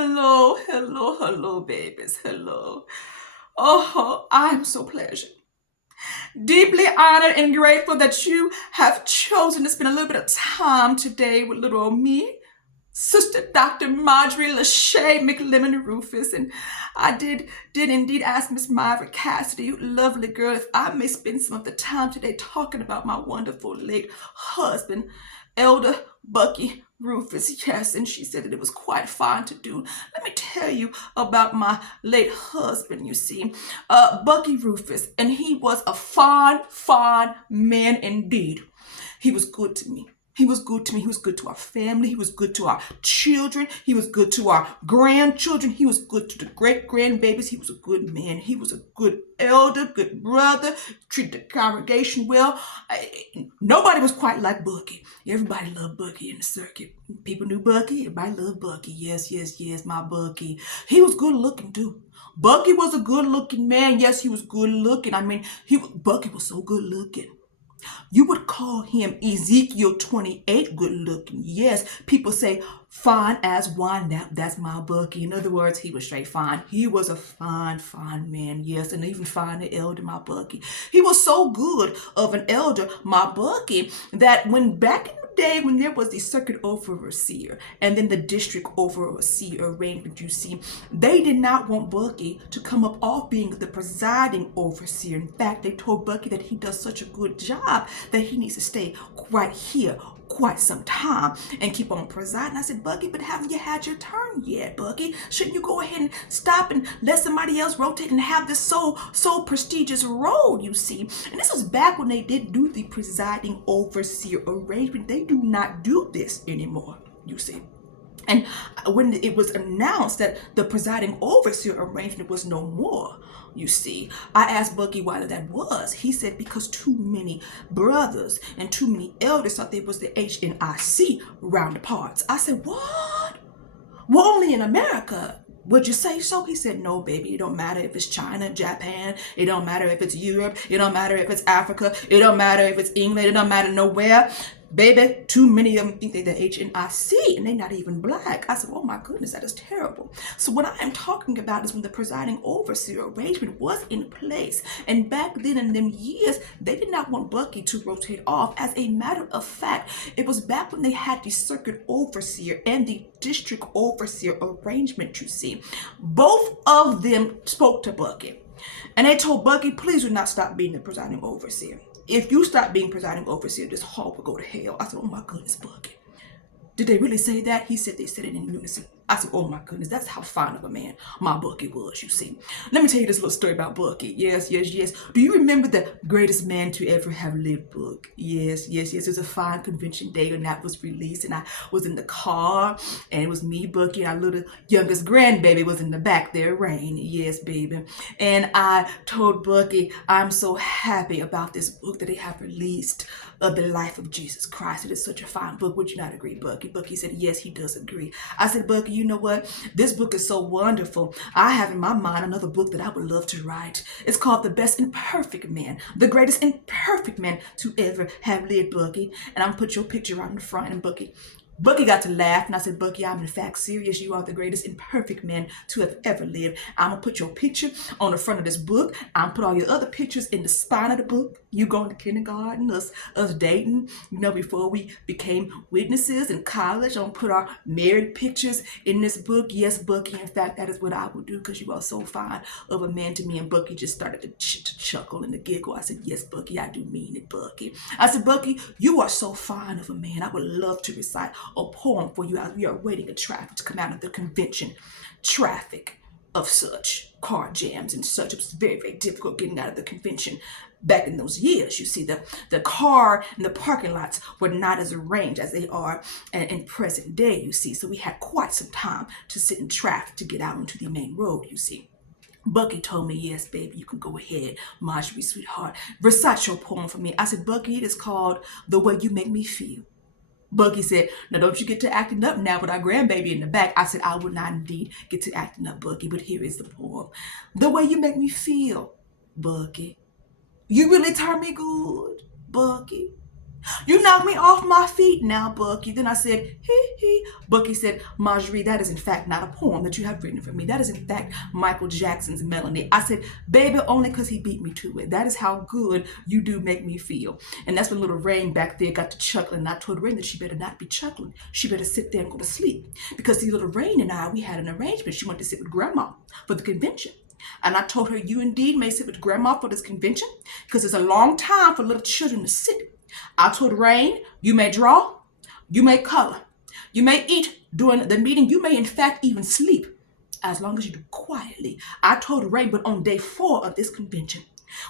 Hello, hello, hello, babies. Hello. Oh, I'm so pleasured. Deeply honored and grateful that you have chosen to spend a little bit of time today with little old me, Sister Dr. Marjorie Lachey McLemmon Rufus. And I did indeed ask Miss Margaret Cassidy, lovely girl, if I may spend some of the time today talking about my wonderful late husband, Elder Bucky Rufus. Yes, and she said that it was quite fine to do. Let me tell you about my late husband, you see, Bucky Rufus, and he was a fine, fine man indeed. He was good to me. He was good to me. He was good to our family. He was good to our children. He was good to our grandchildren. He was good to the great grandbabies. He was a good man. He was a good elder, good brother, treated the congregation well. Nobody was quite like Bucky. Everybody loved Bucky in the circuit. People knew Bucky. Everybody loved Bucky. Yes, yes, yes, my Bucky. He was good looking too. Bucky was a good looking man. Yes, he was good looking. Bucky was so good looking. You would call him Ezekiel 28 good looking. Yes, people say fine as wine. That's my Bucky. In other words, he was straight fine. He was a fine, fine man. Yes, and even finer elder, my Bucky. He was so good of an elder, my Bucky, that when back in the day when there was the circuit overseer and then the district overseer arrangement, you see, they did not want Bucky to come up off being the presiding overseer. In fact, they told Bucky that he does such a good job that he needs to stay right here quite some time and keep on presiding. I said, Bucky, but haven't you had your turn yet, Bucky? Shouldn't you go ahead and stop and let somebody else rotate and have this so prestigious role, you see? And this was back when they did do the presiding overseer arrangement. They do not do this anymore, you see. And when it was announced that the presiding overseer arrangement was no more, you see, I asked Bucky why that was. He said because too many brothers and too many elders thought there was the HNIC round the parts. I said, what? Well, only in America. Would you say so? He said, no, baby. It don't matter if it's China, Japan. It don't matter if it's Europe. It don't matter if it's Africa. It don't matter if it's England. It don't matter nowhere. Baby, too many of them think they're the HNIC and they're not even black. I said, oh my goodness, that is terrible. So what I am talking about is when the presiding overseer arrangement was in place. And back then in them years, they did not want Bucky to rotate off. As a matter of fact, it was back when they had the circuit overseer and the district overseer arrangement, you see. Both of them spoke to Bucky. And they told Bucky, please do not stop being the presiding overseer. If you stop being presiding overseer, this hall will go to hell. I said, oh my goodness, Bucky. Did they really say that? He said they said it in unison. I said, oh my goodness, that's how fine of a man my Bucky was, you see. Let me tell you this little story about Bucky. Yes, yes, yes. Do you remember the greatest man to ever have lived book? Yes, yes, yes. It was a fine convention day and that was released and I was in the car and it was me, Bucky, and our little youngest grandbaby was in the back there, Rain. Yes, baby. And I told Bucky, I'm so happy about this book that they have released of the life of Jesus Christ. It is such a fine book. Would you not agree, Bucky? Bucky said, yes, he does agree. I said, Bucky, you know what? This book is so wonderful. I have in my mind another book that I would love to write. It's called The Best Imperfect Man, the greatest imperfect man to ever have lived, Bucky. And I'm going to put your picture right in the front. And Bucky got to laugh, and I said, Bucky, I'm in fact serious. You are the greatest imperfect man to have ever lived. I'm going to put your picture on the front of this book. I'm going to put all your other pictures in the spine of the book. You going to kindergarten, us dating, before we became witnesses in college. I'm going to put our married pictures in this book. Yes, Bucky, in fact, that is what I would do because you are so fine of a man to me. And Bucky just started to chuckle and to giggle. I said, yes, Bucky, I do mean it, Bucky. I said, Bucky, you are so fine of a man. I would love to recite a poem for you as we are waiting in traffic to come out of the convention. Traffic of such car jams and such. It was very, very difficult getting out of the convention back in those years. You see, the car and the parking lots were not as arranged as they are in present day, you see. So we had quite some time to sit in traffic to get out onto the main road, you see. Bucky told me, yes, baby, you can go ahead, Marjorie, sweetheart. Recite your poem for me. I said, Bucky, it is called The Way You Make Me Feel. Bucky said, now don't you get to acting up now with our grandbaby in the back. I said, I would not indeed get to acting up, Bucky, but here is the poem. The way you make me feel, Bucky. You really turn me good, Bucky. You knocked me off my feet now, Bucky. Then I said, hee hee. Bucky said, Marjorie, that is in fact not a poem that you have written for me. That is in fact Michael Jackson's Melody. I said, baby, only because he beat me to it. That is how good you do make me feel. And that's when little Rain back there got to chuckling. And I told Rain that she better not be chuckling. She better sit there and go to sleep. Because see, little Rain and I, we had an arrangement. She wanted to sit with Grandma for the convention. And I told her, you indeed may sit with Grandma for this convention because it's a long time for little children to sit. I told Rain, you may draw, you may color, you may eat during the meeting, you may in fact even sleep, as long as you do quietly. I told Rain, but on day 4 of this convention,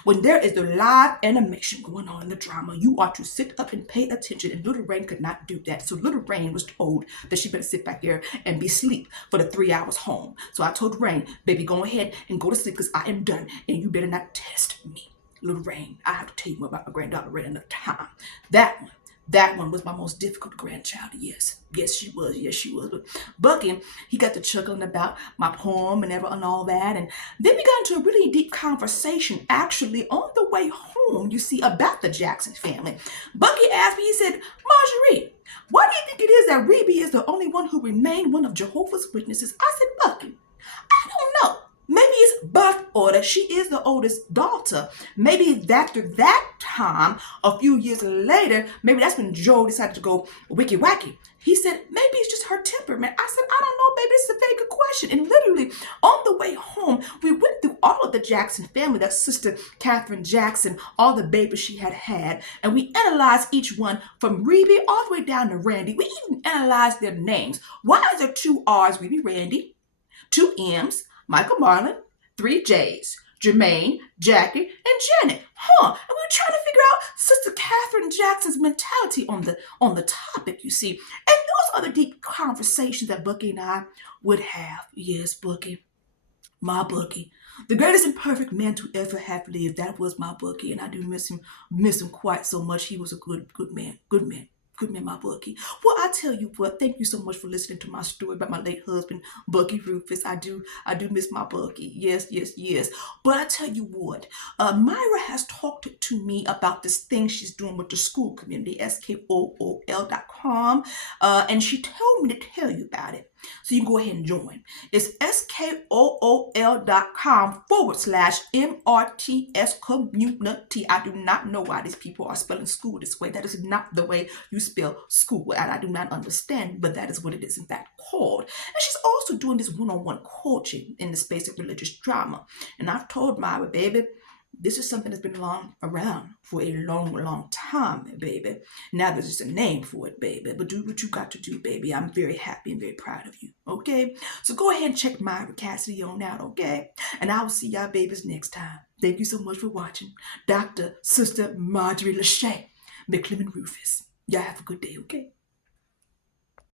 when there is the live animation going on in the drama, you are to sit up and pay attention, and little Rain could not do that. So little Rain was told that she better sit back there and be asleep for the 3 hours home. So I told Rain, baby, go ahead and go to sleep because I am done, and you better not test me. Little Rain, I have to tell you more about my granddaughter Rain another time. That one was my most difficult grandchild. Yes, she was. But Bucky, he got to chuckling about my poem and all that. And then we got into a really deep conversation, actually, on the way home, you see, about the Jackson family. Bucky asked me, he said, Marjorie, why do you think it is that Rebe is the only one who remained one of Jehovah's Witnesses? I said, Bucky, I don't know. Maybe it's birth order. She is the oldest daughter. Maybe after that time, a few years later, maybe that's when Joe decided to go wicky wacky. He said, maybe it's just her temperament. I said, I don't know, baby. This is a very good question. And literally, on the way home, we went through all of the Jackson family, that sister Catherine Jackson, all the babies she had, and we analyzed each one from Rebe all the way down to Randy. We even analyzed their names. Why is there 2 R's, Rebe, Randy, 2 M's, Michael Marlon, 3 J's, Jermaine, Jackie, and Janet. And we were trying to figure out Sister Catherine Jackson's mentality on the topic, you see. And those are the deep conversations that Bucky and I would have. Yes, Bucky, my Bucky. The greatest imperfect man to ever have lived. That was my Bucky, and I do miss him quite so much. He was a good man. Good man, my Bucky. Well, I tell you what, thank you so much for listening to my story about my late husband, Bucky Rufus. I do miss my Bucky. Yes. But I tell you what, Myra has talked to me about this thing she's doing with the Skool community, skool.com, and she told me to tell you about it. So you can go ahead and join. It's skool.com/MRTS community. I do not know why these people are spelling school this way. That is not the way you spell school. And I do not understand, but that is what it is in fact called. And she's also doing this one-on-one coaching in the space of religious drama. And I've told Myra, baby, this is something that's been around for a long time, baby. Now there's just a name for it, baby. But do what you got to do, baby. I'm very happy and very proud of you, okay? So go ahead and check Myra Cassidy on out, okay? And I will see y'all babies next time. Thank you so much for watching. Dr. Sister Marjorie Lachey McClellan Rufus. Y'all have a good day, okay?